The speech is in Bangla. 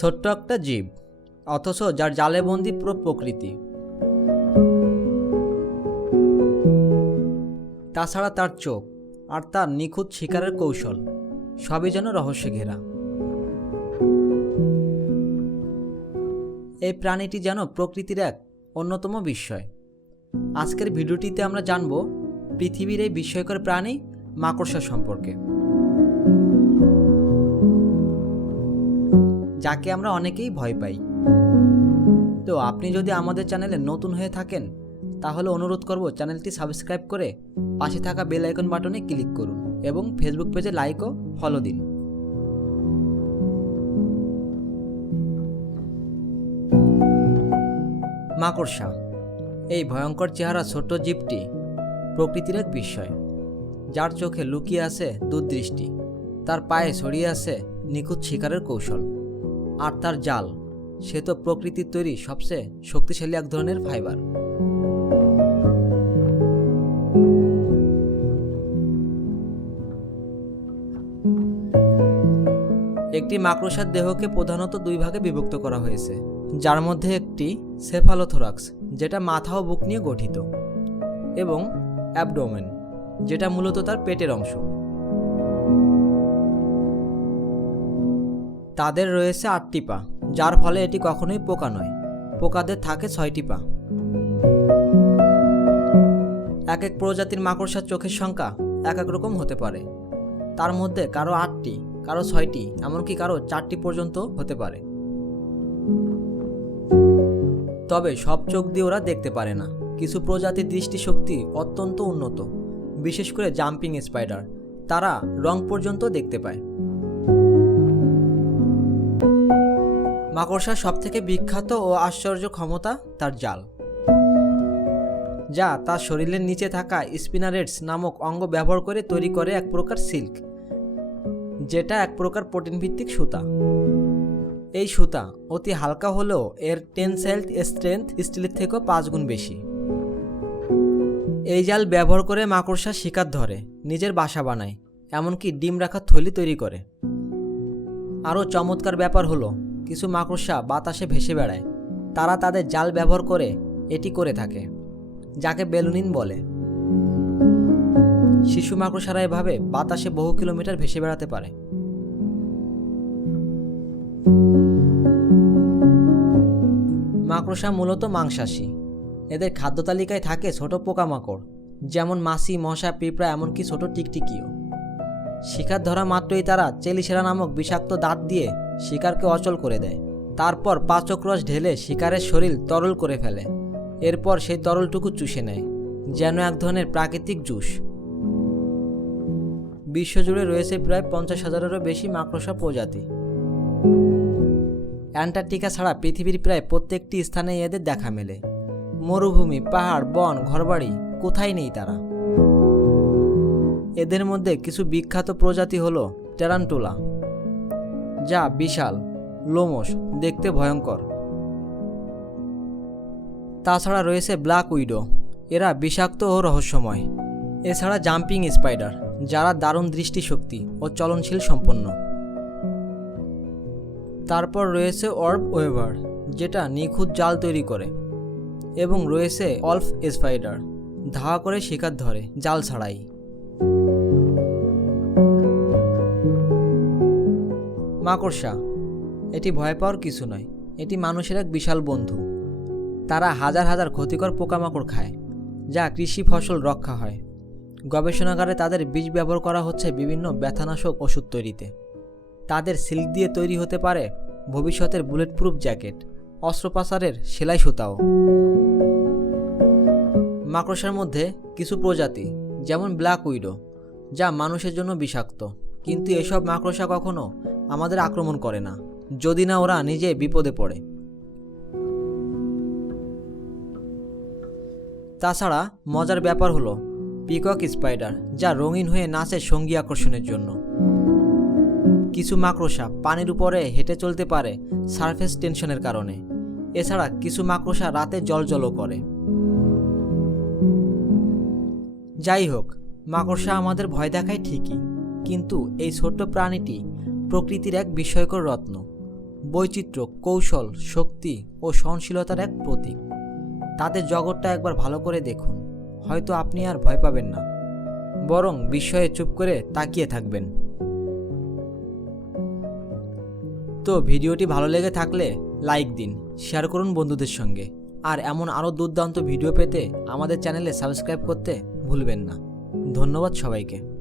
ছোট্ট একটা জীব, অথচ যার জালে বন্দি পুরো প্রকৃতি। তাছাড়া তার চোখ আর তার নিখুঁত শিকারের কৌশল সবই যেন রহস্য ঘেরা। এই প্রাণীটি যেন প্রকৃতির এক অন্যতম বিস্ময়। আজকের ভিডিওটিতে আমরা জানব পৃথিবীর এই বিস্ময়কর প্রাণী মাকড়সা সম্পর্কে। যাকে আমরা অনেকেই ভয় পাই। তো আপনি যদি আমাদের চ্যানেলে নতুন হয়ে থাকেন, তাহলে অনুরোধ করব চ্যানেলটি সাবস্ক্রাইব করে পাশে থাকা বেল আইকন বাটনে ক্লিক করুন এবং ফেসবুক পেজে লাইক ও ফলো দিন। মাকড়সা, এই ভয়ঙ্কর চেহারা ছোট্ট জীবটি প্রকৃতির এক বিস্ময় যার চোখে লুকিয়ে আছে দূরদৃষ্টি, তার পায়ে ছড়িয়ে আছে নিখুঁত শিকারের কৌশল। আর তার জাল। সে তো প্রকৃতির তৈরি সবচেয়ে শক্তিশালী এক ধরনের ফাইবার। একটি মাকড়সার দেহকে প্রধানত দুই ভাগে বিভক্ত করা হয়েছে, যার মধ্যে একটি সেফালোথোরাক্স, যেটা মাথা ও বুক নিয়ে গঠিত, এবং অ্যাবডোমেন, যেটা মূলত তার পেটের অংশ। তাদের রয়েছে আটটি পা, যার ফলে এটি কখনোই পোকা নয়। পোকাদের থাকে ছয়টি পা। এক এক প্রজাতির মাকড়সার চোখের সংখ্যা এক এক রকম হতে পারে। তার মধ্যে কারও আটটি, কারও ছয়টি, এমনকি কারও চারটি পর্যন্ত হতে পারে। তবে সব চোখ দিয়ে ওরা দেখতে পারে না। কিছু প্রজাতির দৃষ্টিশক্তি অত্যন্ত উন্নত, বিশেষ করে জাম্পিং স্পাইডার। তারা রং পর্যন্ত দেখতে পায়। মাকড়সার সবথেকে বিখ্যাত ও আশ্চর্য ক্ষমতা তার জাল। যা তার শরীরের নিচে থাকা স্পিনারেটস নামক অঙ্গ ব্যবহার করে তৈরি করে এক প্রকার সিল্ক, যেটা এক প্রকার প্রোটিন ভিত্তিক সুতা। এই সুতা অতি হালকা হলেও এর টেনসাইল স্ট্রেংথ স্টিলের থেকেও পাঁচ গুণ বেশি। এই জাল ব্যবহার করে মাকড়সা শিকার ধরে, নিজের বাসা বানায়, এমনকি ডিম রাখার থলি তৈরি করে। আরও চমৎকার ব্যাপার হলো কিছু মাকড়সা বাতাসে ভেসে বেড়ায়। তারা তাদের জাল ব্যবহার করে এটি করে থাকে, যাকে বেলুনিন বলে। শিশু মাকড়সারা এভাবে বাতাসে বহু কিলোমিটার ভেসে বেড়াতে পারে। মাকড়সা মূলত মাংসাশী। এদের খাদ্য তালিকায় থাকে ছোট পোকামাকড়, যেমন মাছি, মশা, পিঁপড়া, এমনকি ছোট টিকটিকিও। শিকার ধরা মাত্রই তারা চেলিসেরা নামক বিষাক্ত দাঁত দিয়ে শিকারকে অচল করে দেয়। তারপর পাচক রস ঢেলে শিকারের শরীর তরল করে ফেলে। এরপর সেই তরলটুকু চুষে নেয়, যেন এক ধরনের প্রাকৃতিক জুস। বিশ্বজুড়ে রয়েছে প্রায় পঞ্চাশ হাজারেরও বেশি মাকড়সা প্রজাতি। অ্যান্টার্কটিকা ছাড়া পৃথিবীর প্রায় প্রত্যেকটি স্থানে এদের দেখা মেলে। মরুভূমি, পাহাড়, বন, ঘরবাড়ি, কোথায় নেই তারা? এদের মধ্যে কিছু বিখ্যাত প্রজাতি হল টেরান্টুলা। যা বিশাল লোমস দেখতে ভয়ঙ্কর। তাছাড়া রয়েছে ব্ল্যাক উইডো। এরা বিষাক্ত ও রহস্যময়। এছাড়া জাম্পিং স্পাইডার, যারা দারুণ দৃষ্টিশক্তি ও চলনশীল সম্পন্ন। তারপর রয়েছে অর্ব ওয়েভার, যেটা নিখুঁত জাল তৈরি করে। এবং রয়েছে অল্ফ স্পাইডার, ধাওয়া করে শিকার ধরে, জাল ছাড়াই। মাকড়সা, এটি ভয় পাওয়ার কিছু নয়, এটি মানুষের এক বিশাল বন্ধু। তারা হাজার হাজার ক্ষতিকর পোকামাকড় খায়, যা কৃষি ফসল রক্ষা হয়। গবেষণাগারে তাদের বীজ ব্যবহার করা হচ্ছে বিভিন্ন ব্যথানাশক ওষুধ তৈরিতে। তাদের সিল্ক দিয়ে তৈরি হতে পারে ভবিষ্যতের বুলেট প্রুফ জ্যাকেট, অস্ত্রোপচারের সেলাই সুতাও। মাকড়সার মধ্যে কিছু প্রজাতি, যেমন ব্ল্যাক উইডো, যা মানুষের জন্য বিষাক্ত। কিন্তু এসব মাকড়সা কখনো আমাদের আক্রমণ করে না, যদি না ওরা নিজে বিপদে পড়ে। তাছাড়া মজার ব্যাপার হলো, পিকক স্পাইডার যা রঙিন হয়ে নাচে সঙ্গী আকর্ষণের জন্য। কিছু মাকড়সা পানির উপরে হেঁটে চলতে পারে সারফেস টেনশনের কারণে। এছাড়া কিছু মাকড়সা রাতে জলজলও করে। যাই হোক, মাকড়সা আমাদের ভয় দেখায় ঠিকই। কিন্তু এই ছোট্ট প্রাণীটি প্রকৃতির এক বিস্ময়কর রত্ন, বৈচিত্র্য, কৌশল, শক্তি ও সহনশীলতার এক প্রতীক। তাদের জগৎটা একবার ভালো করে দেখুন, হয়তো আপনি আর ভয় পাবেন না, বরং বিস্ময়ে চুপ করে তাকিয়ে থাকবেন। তো ভিডিওটি ভালো লেগে থাকলে লাইক দিন, শেয়ার করুন বন্ধুদের সঙ্গে। আর এমন আরও দুর্দান্ত ভিডিও পেতে আমাদের চ্যানেলে সাবস্ক্রাইব করতে ভুলবেন না। ধন্যবাদ সবাইকে।